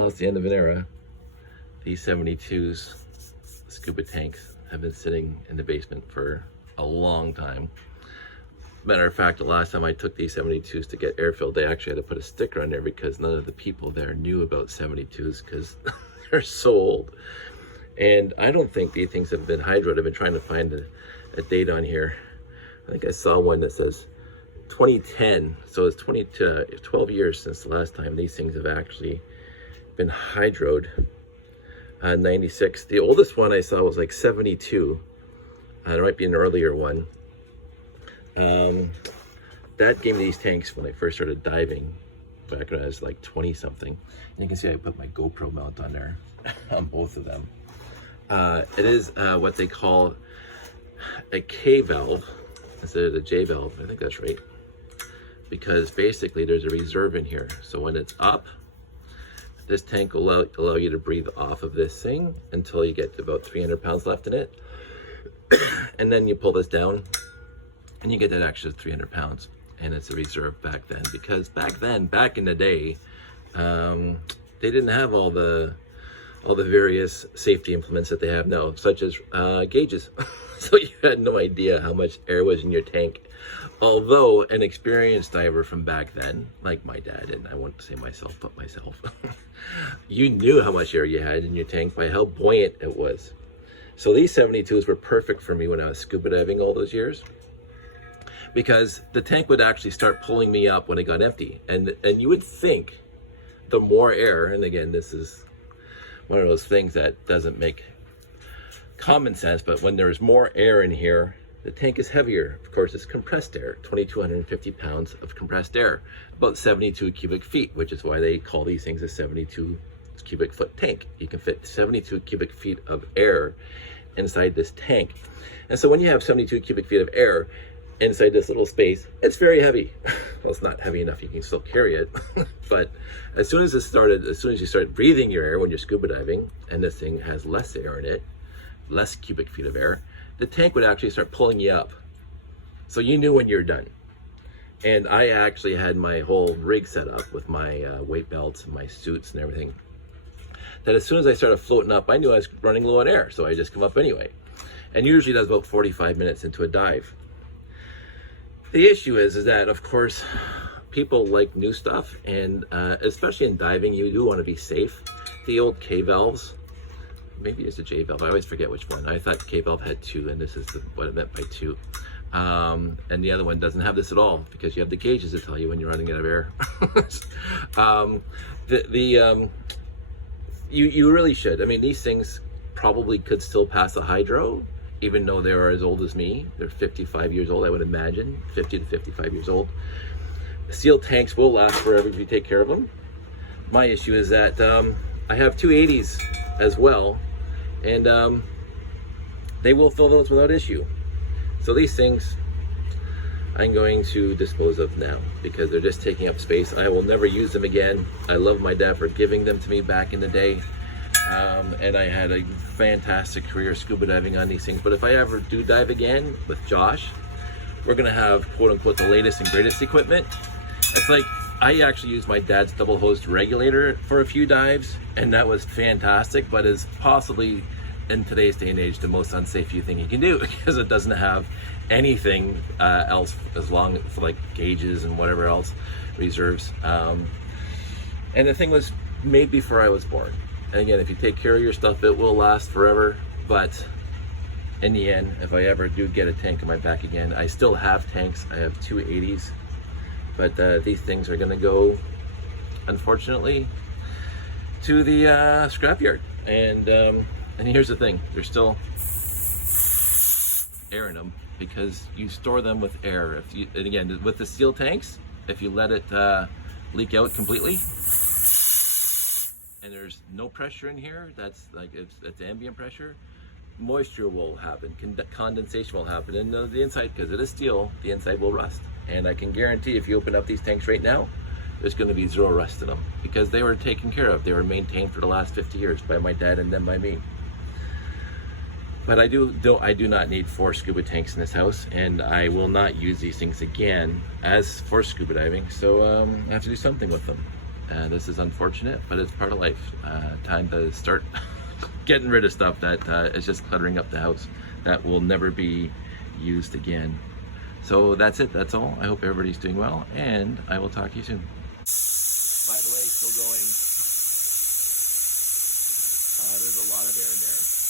Well, it's the end of an era. These 72's scuba tanks have been sitting in the basement for a long time. Matter of fact, the last time I took these 72's to get air filled, they actually had to put a sticker on there because none of the people there knew about 72's because they're so old. And I don't think these things have been hydroed. I've been trying to find a date on here. I think I saw one that says 2010, so it's 12 years since the last time these things have actually been hydroed. 96. The oldest one I saw was like 72. There might be an earlier one. Dad gave me these tanks when I first started diving back when I was like 20 something. And you can see I put my GoPro mount on there on both of them. It is what they call a K valve instead of the J valve. I think that's right. Because basically there's a reserve in here. So when it's up, this tank will allow you to breathe off of this thing until you get to about 300 pounds left in it. And then you pull this down and you get that extra 300 pounds. And it's a reserve back then, because back in the day, they didn't have all the various safety implements that they have now, such as gauges. So you had no idea how much air was in your tank. Although an experienced diver from back then, like my dad, and I won't say myself, but myself, you knew how much air you had in your tank by how buoyant it was. So these 72's were perfect for me when I was scuba diving all those years, because the tank would actually start pulling me up when it got empty. And you would think the more air, and again, this is one of those things that doesn't make common sense, but when there's more air in here, the tank is heavier. Of course, it's compressed air, 2,250 pounds of compressed air, about 72 cubic feet, which is why they call these things a 72 cubic foot tank. You can fit 72 cubic feet of air inside this tank. And so when you have 72 cubic feet of air inside this little space, it's very heavy. Well, it's not heavy enough, you can still carry it. But as soon as you start breathing your air when you're scuba diving, and this thing has less air in it, less cubic feet of air, the tank would actually start pulling you up. So you knew when you're done. And I actually had my whole rig set up with my weight belts and my suits and everything, that as soon as I started floating up, I knew I was running low on air. So I just come up anyway. And usually that's about 45 minutes into a dive. The issue is that, of course, people like new stuff, and especially in diving, you do want to be safe. The old K valves, maybe it's a J valve, I always forget which one. I thought K valve had two, and this is what it meant by two. And the other one doesn't have this at all, because you have the gauges to tell you when you're running out of air. You really should. I mean, these things probably could still pass a hydro, even though they are as old as me. They're 55 years old, I would imagine, 50 to 55 years old. Steel tanks will last forever if you take care of them. My issue is that I have two 80's as well, and they will fill those without issue. So these things I'm going to dispose of now, because they're just taking up space. I will never use them again. I love my dad for giving them to me back in the day. And I had a fantastic career scuba diving on these things. But if I ever do dive again with Josh, we're gonna have quote unquote the latest and greatest equipment. It's like, I actually used my dad's double hosed regulator for a few dives, and that was fantastic, but is possibly in today's day and age the most unsafe thing you can do, because it doesn't have anything else as long for like gauges and whatever else reserves. And the thing was made before I was born. And again, if you take care of your stuff, it will last forever. But in the end, if I ever do get a tank on my back again, I still have tanks. I have two 80's, but these things are gonna go, unfortunately, to the scrapyard. And here's the thing, there's still air in them, because you store them with air. And again, with the steel tanks, if you let it leak out completely, and there's no pressure in here, that's like, it's ambient pressure, moisture will happen, condensation will happen, and the inside, because it is steel, the inside will rust. And I can guarantee if you open up these tanks right now, there's going to be zero rust in them, because they were taken care of. They were maintained for the last 50 years by my dad and then by me. But I do not need 4 scuba tanks in this house, and I will not use these things again as for scuba diving. So I have to do something with them. This is unfortunate, but it's part of life. Time to start getting rid of stuff that is just cluttering up the house that will never be used again. So that's it, that's all. I hope everybody's doing well, and I will talk to you soon. By the way, still going. There's a lot of air in there.